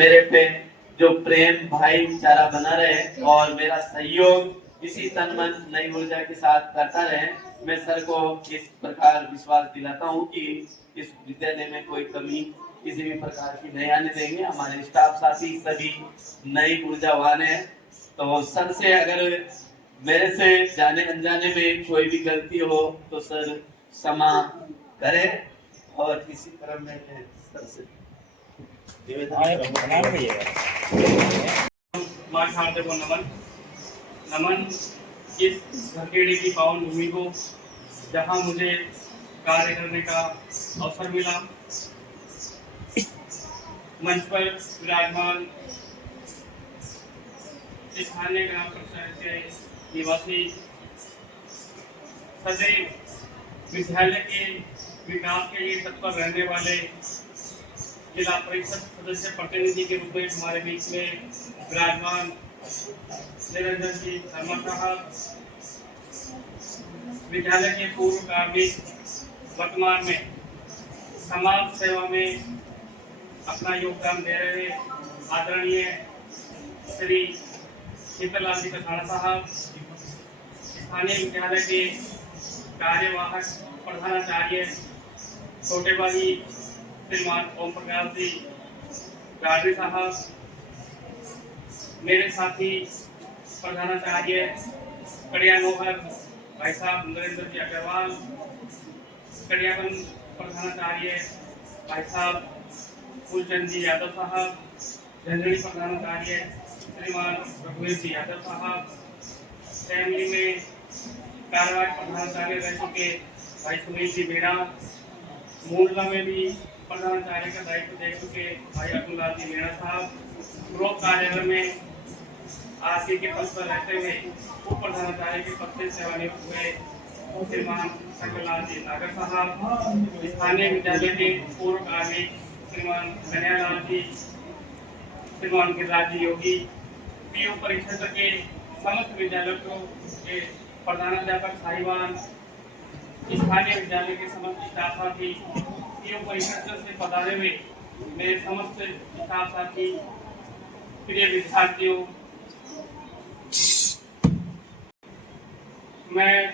मेरे पे जो प्रेम भाईचारा बना रहे और मेरा सहयोग इसी तन मन नई ऊर्जा के साथ करता रहे। मैं सर को इस प्रकार विश्वास दिलाता हूँ कि इस विद्यालय में कोई कमी किसी भी प्रकार की नहीं आने देंगे। हमारे स्टाफ साथी सभी नई ऊर्जावान है। तो सर से अगर मेरे से जाने अनजाने में कोई भी गलती हो तो सर क्षमा करे। और इसी तरह मैं सर से मार्ग को नमन नमन इस धरखेड़ी की पावन भूमि को जहां मुझे कार्य करने का अवसर मिला। मंच पर विराजमान स्थानीय ग्राम पंचायत के निवासी सदैव विद्यालय के विकास के लिए तत्पर रहने वाले जिला परिषद सदस्य प्रतिनिधि के रूप में हमारे बीच में विराजमान निरंजन जी शर्मा साहब, विद्यालय के पूर्व कार्मिक वर्तमान में समाज सेवा में अपना योगदान दे रहे आदरणीय श्री शीतललाल जी कसाना साहब, स्थानीय विद्यालय के कार्यवाहक प्रधानाचार्य छोटे भाई श्रीमान ओम प्रकाश जी गाड़ी साहब, मेरे साथी प्रधानाचार्य कड़िया नोहर भाई साहब नरेंद्र जी अग्रवाल, कड़ियाबंद प्रधानाचार्य भाई साहब फूलचंद जी यादव साहब, झंझड़ी प्रधानाचार्य श्रीमान रघुवीर जी यादव साहब, असेंबली में कार्यवाहक प्रधानाचार्य रह चुके भाई सुनील जी मीणा, मूलला में भी प्रधानाचार्य का दायित्व देख चुके भाई अब्दुल्लाह जी मीणा साहब, गृह कार्यालय में आरसी के पद पर रहते हुए उप प्रधानाचार्य के पद से सेवानिवृत्त हुए श्रीमान शंकरलाल जी नागर साहब, स्थानीय विद्यालय के पूर्व कार्मिक श्रीमान कन्हैयालाल जी, श्रीमान गिरिराज जी योगी, पीओ परिषद के समस्त विद्यालयों के प्रधानाध्यापक साहिवान, स्थानीय विद्यालय के समस्त स्टाफ साथी, पीओ परिषद से पधारे हुए मेरे समस्त स्टाफ साथी, प्रिय विद्यार्थियों, मैं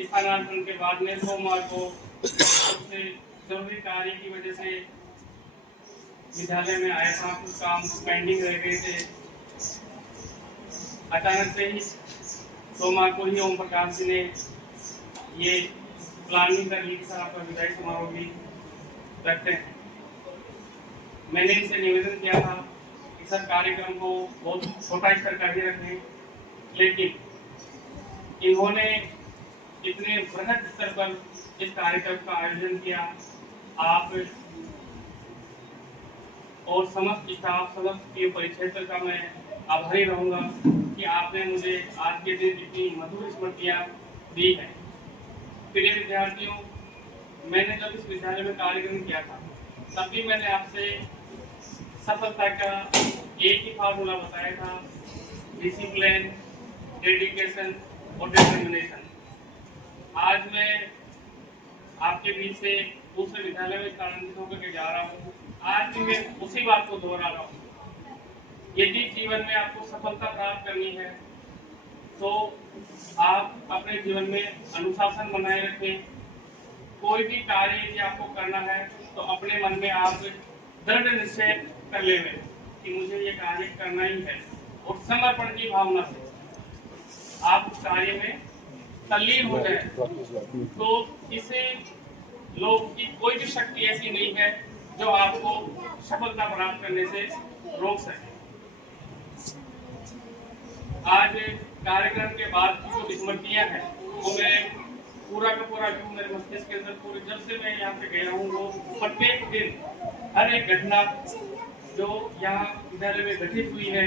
स्थानांतरण के बाद में सोमवार को सबसे जरूरी कार्य की वजह से विद्यालय में आया था। कुछ काम पेंडिंग रह गए थे। अचानक से ही सोमवार को ही ओम प्रकाश जी ने ये प्लानिंग कर ली कि सर आपका विदाई समारोह भी रखते हैं। मैंने इनसे निवेदन किया था कि सर कार्यक्रम को बहुत छोटा स्तर का ही रखें, लेकिन इन्होंने इतने बृहद स्तर पर इस कार्यक्रम का आयोजन किया। आप और समस्त स्टाफ समस्त पीओ परिक्षेत्र का मैं आभारी रहूंगा कि आपने मुझे आज के दिन इतनी मधुर स्मृतियां दी है। प्रिय विद्यार्थियों, मैंने जब इस विद्यालय में कार्यक्रम किया था तब भी मैंने आपसे सफलता का एक ही फार्मूला बताया था, डिसिप्लिन, डेडिकेशन और डिटर्मिनेशन। आज मैं आपके बीच से दूसरे विद्यालय में स्थानांतरित होकर के जा रहा हूँ। आज भी मैं उसी बात को दोहरा रहा हूँ। यदि जीवन में आपको सफलता प्राप्त करनी है तो आप अपने जीवन में अनुशासन बनाए रखें। कोई भी कार्य यदि आपको करना है तो अपने मन में आप दृढ़ निश्चय कर ले कि मुझे ये कार्य करना ही है, और समर्पण की भावना से आप उस कार्य में तल्लीन हो जाए तो इसे लोग की कोई भी शक्ति ऐसी नहीं है जो आपको सफलता प्राप्त करने से रोक सके। आज कार्यक्रम के बाद की जो स्मृतियां हैं वो मैं पूरा का पूरा जो मेरे मस्तिष्क के अंदर पूरे जब से मैं यहाँ पे गया हूँ वो प्रत्येक दिन हर एक घटना जो यहाँ विद्यालय में घटित हुई है,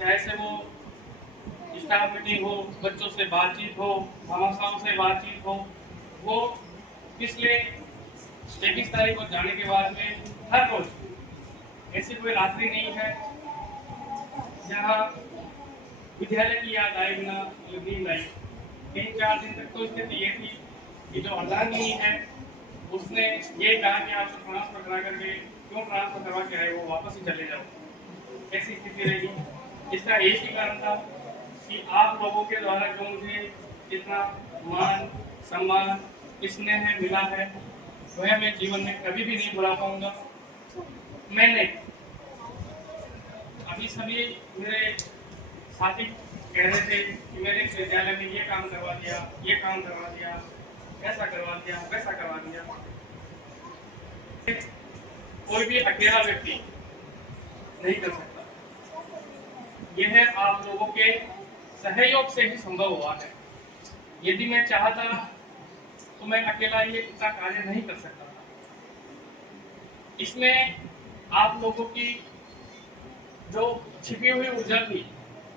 चाहे से वो स्टाफ मीटिंग हो, बच्चों से बातचीत हो, भामाशाहों से बातचीत हो, वो पिछले 21 तारीख को जाने के बाद में हर रोज ऐसी कोई रात्रि नहीं है जहाँ विद्यालय की याद आए बिना नींद आई। 3-4 दिन तक तो स्थिति ये थी कि जो अर्धांगिनी है उसने ये कहा कि आप ट्रांसफर करा करके क्यों ट्रांसफर करवा के आए, वो वापस ही चले जाओ, कैसी स्थिति रहेगी। इसका एक ही कारण था कि आप लोगों के द्वारा जो मुझे इतना मान सम्मान स्नेह मिला है, वह मैं जीवन में कभी भी नहीं भुला पाऊंगा। मैंने अभी सभी मेरे साथी कह रहे थे कि मैंने इस विद्यालय में ये काम करवा दिया, ये काम करवा दिया, ऐसा करवा दिया, वैसा करवा दिया। कोई भी अकेला व्यक्ति नहीं कर सकता, यह आप लोगों के सहयोग से ही संभव हुआ है। यदि मैं चाहता तो मैं अकेला ये इतना कार्य नहीं कर सकता था। इसमें आप लोगों की जो छिपी हुई ऊर्जा थी,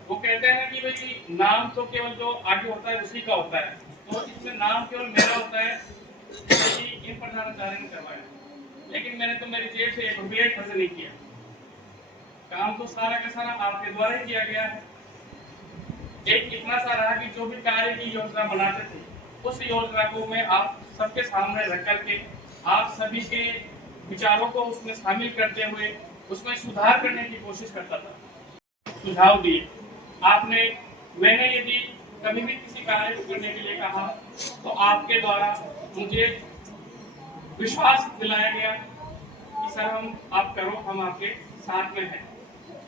वो कहते हैं कि भाई नाम तो केवल जो आगे होता है उसी का होता है, तो इसमें नाम केवल मेरा होता है कि इन प्रधानाचार्य ने करवाया, लेकिन मैंने तो मेरी जेब से 1 रुपया खर्च नहीं किया। काम तो सारा का सारा आपके द्वारा ही किया गया है। एक इतना सा रहा कि जो भी कार्य की योजना बनाते थे, उस योजना को मैं आप सबके सामने रख करके आप सभी के विचारों को उसमें शामिल करते हुए उसमें सुधार करने की कोशिश करता था। सुझाव दिए आपने, मैंने यदि कभी भी किसी कार्य को करने के लिए कहा तो आपके द्वारा मुझे विश्वास दिलाया गया कि सर आप करो, हम आपके साथ में हैं।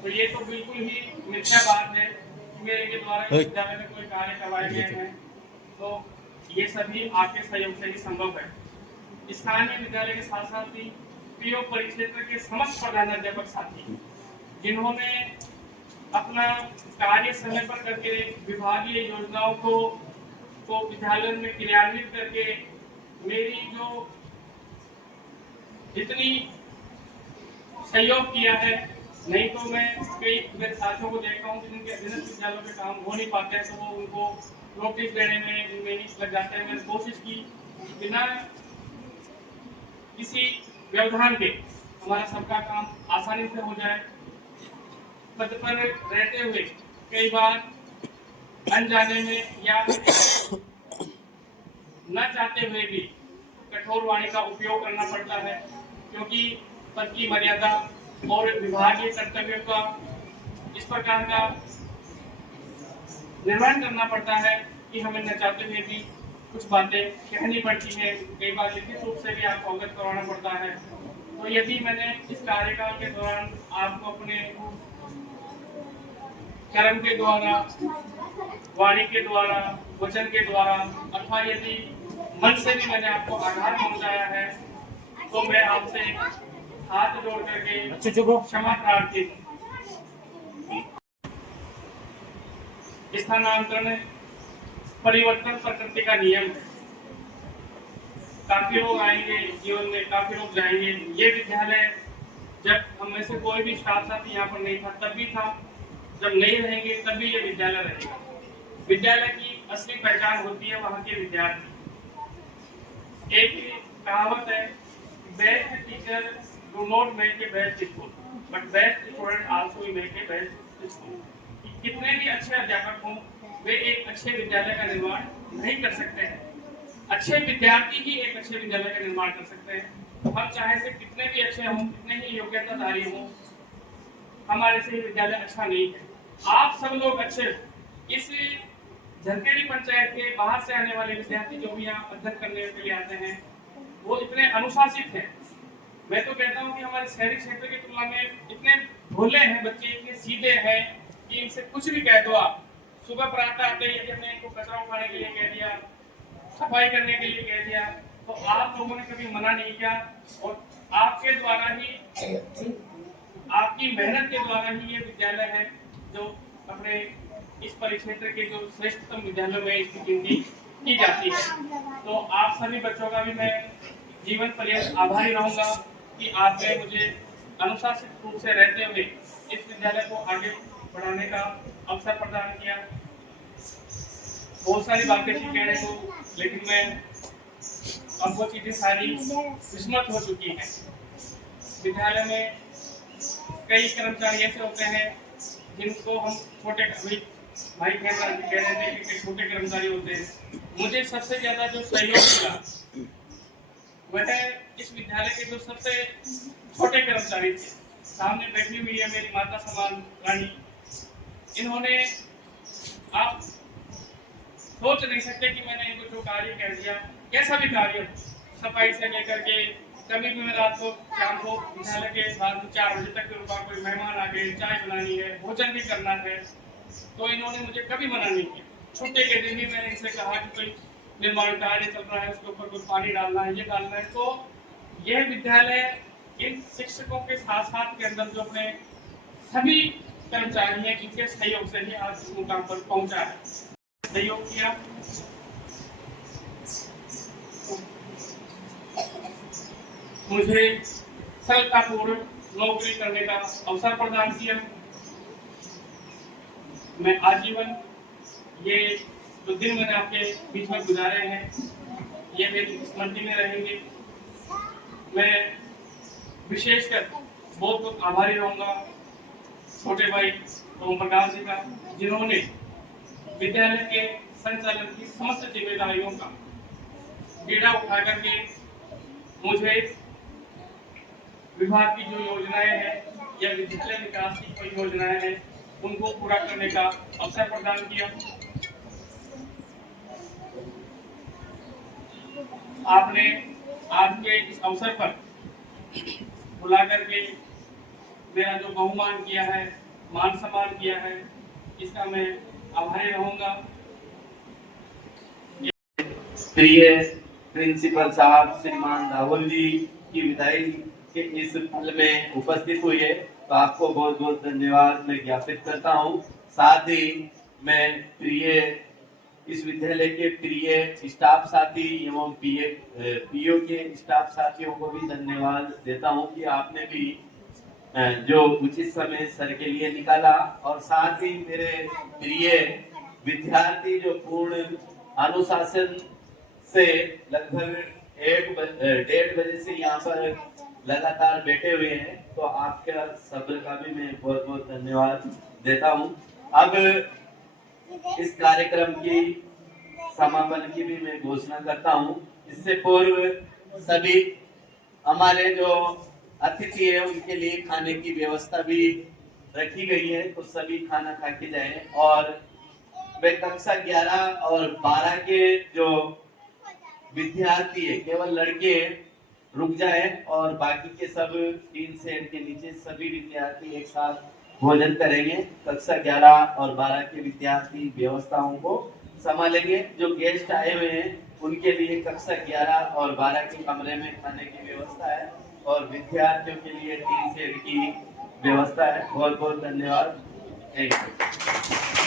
तो ये तो बिल्कुल ही मिथ्या बात है कि मेरे के द्वारा इस विद्यालय में कोई कार्य करवाए गए हैं, तो ये सभी आपके सहयोग से ही संभव है। स्थानीय विद्यालय के साथ साथ ही पीओ परिक्षेत्र के समस्त प्रधानाध्यापक साथी जिन्होंने अपना कार्य समय पर करके विभागीय योजनाओं को विद्यालय में क्रियान्वित करके मेरी जो इतनी सहयोग किया है, नहीं तो मैं कई मेरे साथियों को देखता हूँ जिनके अधीनस्थ विद्यालयों के काम हो नहीं पाते हैं, तो वो उनको नोटिस देने में इनमें नहीं लग जाते हैं। मैंने कोशिश की बिना किसी व्यवधान के हमारा सबका काम आसानी से हो जाए। पद पर रहते हुए कई बार अनजाने में या न चाहते हुए भी कठोर वाणी का उपयोग करना पड़ता है, क्योंकि पद की मर्यादा और विभागीय कर्तव्यों का इस प्रकार का निर्वहन करना पड़ता है कि हमें न चाहते हुए भी कुछ बातें कहनी पड़ती है। कई बार लिखित रूप से भी आपको अवगत करवाना पड़ता है। तो यदि मैंने इस कार्यकाल के दौरान आपको अपने कर्म के द्वारा, वाणी के द्वारा, वचन के द्वारा अथवा यदि मन से भी मैंने आपको आधार पहुंचाया है, तो मैं आपसे हाथ जोड़ करके क्षमा प्रार्थी हूं। स्थानांतरण परिवर्तन प्रकृति का नियम है। काफी लोग आएंगे जीवन में, काफी लोग जाएंगे। ये विद्यालय जब हम में से कोई भी स्टाफ साथी यहाँ पर नहीं था तब भी था, जब नहीं रहेंगे तब भी ये विद्यालय रहेगा। विद्यालय की असली पहचान होती है वहाँ के विद्यार्थी। एक कहावत है, best teacher do not make a best school but best student also make a best school. कितने भी अच्छे अध्यापक हों, वे एक अच्छे विद्यालय का निर्माण नहीं कर सकते हैं। अच्छे विद्यार्थी ही एक अच्छे विद्यालय का निर्माण कर सकते हैं। तो हम चाहे से कितने भी अच्छे हों, कितने ही योग्यताधारी हों, हमारे से विद्यालय अच्छा नहीं है। आप सब लोग अच्छे, इस झरखेड़ी पंचायत के बाहर से आने वाले विद्यार्थी जो भी यहाँ अध्ययन करने के लिए आते हैं, वो इतने अनुशासित हैं। मैं तो कहता हूँ कि हमारे शहरी क्षेत्र की तुलना में इतने भोले हैं बच्चे, इतने सीधे हैं कि इनसे कुछ भी कह दो आप। सुबह प्रातः आते ही यदि हमने इनको कचरा उठाने के लिए कह दिया, सफाई करने के लिए कह दिया, तो आप लोगों ने कभी मना नहीं किया और आपके द्वारा ही, आपकी मेहनत के द्वारा ही ये विद्यालय है जो अपने इस परिक्षेत्र के जो श्रेष्ठतम विद्यालयों में इसकी गिनती की जाती है। तो आप सभी बच्चों का भी मैं जीवन पर्यंत आभारी रहूंगा कि आपने मुझे अनुशासित रूप से रहते हुए इस विद्यालय को आगे बढ़ाने का अवसर प्रदान किया। बहुत सारी बातें थी कहने को, लेकिन मैं अब वो चीजें सारी विस्मृत हो चुकी हैं। विद्यालय में कई कर्मचारी ऐसे होते हैं जिनको हम छोटे भाई कह रहे थे कि छोटे कर्मचारी होते हैं। मुझे सबसे ज्यादा जो सहयोग मिला वह इस विद्यालय के जो सबसे छोटे कर्मचारी थे। सामने बैठी हुई है मेरी माता समान रानी। इन्होंने, आप सोच नहीं सकते कि मैंने इनको जो कार्य कह दिया, कैसा भी कार्य हो, सफाई से लेकर के, कभी भी मैं रात को शाम को विद्यालय के बाद 4 बजे तक रुका, कोई मेहमान आ गए, चाय बनानी है, भोजन भी करना है, तो इन्होंने मुझे कभी मना नहीं किया। छुट्टी के दिन भी मैंने इनसे कहा कि कोई निर्माण कार्य चल रहा है, उसके ऊपर कुछ पानी डालना है, ये डालना है, तो यह विद्यालय इन शिक्षकों के साथ साथ के अंदर जो अपने सभी कर्मचारी हैं, इनके सहयोग से ही आज इस मुकाम पर पहुंचा है। सहयोग किया, मुझे सरलतापूर्वक नौकरी करने का अवसर प्रदान किया। मैं आजीवन ये जो दिन मैंने आपके बीच में गुजारे हैं, ये मेरी स्मृति में रहेंगे। मैं विशेषकर बहुत बहुत आभारी रहूंगा छोटे भाई ओम प्रकाश जी का, जिन्होंने विद्यालय के संचालन की समस्त जिम्मेदारियों का बीड़ा उठा करके मुझे विभाग की जो योजनाएं हैं या विद्यालय विकास की कोई योजनाएं हैं, उनको पूरा करने का अवसर प्रदान किया। आपने आज के इस अवसर पर बुला करके मेरा जो बहुमान किया है, मान सम्मान किया है, इसका मैं आभारी रहूंगा। प्रिय प्रिंसिपल साहब श्रीमान राहुल जी की विदाई के इस पल में उपस्थित हुई है, तो आपको बहुत बहुत धन्यवाद मैं ज्ञापित करता हूँ। साथ ही मैं प्रिय इस विद्यालय के प्रिय स्टाफ साथी एवं पीओ के स्टाफ साथियों को भी धन्यवाद देता हूँ कि आपने भी जो उचित समय सर के लिए निकाला, और साथ ही मेरे प्रिय विद्यार्थी जो पूर्ण अनुशासन से लगभग 1:30 से यहाँ पर लगातार बैठे हुए हैं, तो आपका सब्र का भी मैं बहुत बहुत धन्यवाद देता हूँ। अब इस कार्यक्रम की समापन की भी मैं घोषणा करता हूँ। इससे पूर्व सभी हमारे जो अतिथि है उनके लिए खाने की व्यवस्था भी रखी गई है, तो सभी खाना खा के जाए, और वे कक्षा 11 और 12 के जो विद्यार्थी है, केवल लड़के रुक जाए, और बाकी के सब टीन शेड के नीचे सभी विद्यार्थी एक साथ भोजन करेंगे। कक्षा 11 और 12 के विद्यार्थी व्यवस्थाओं को संभालेंगे। जो गेस्ट आए हुए हैं उनके लिए कक्षा 11 और 12 के कमरे में खाने की व्यवस्था है, और विद्यार्थियों के लिए टीन शेड की व्यवस्था है। बहुत बहुत धन्यवाद। Thank you.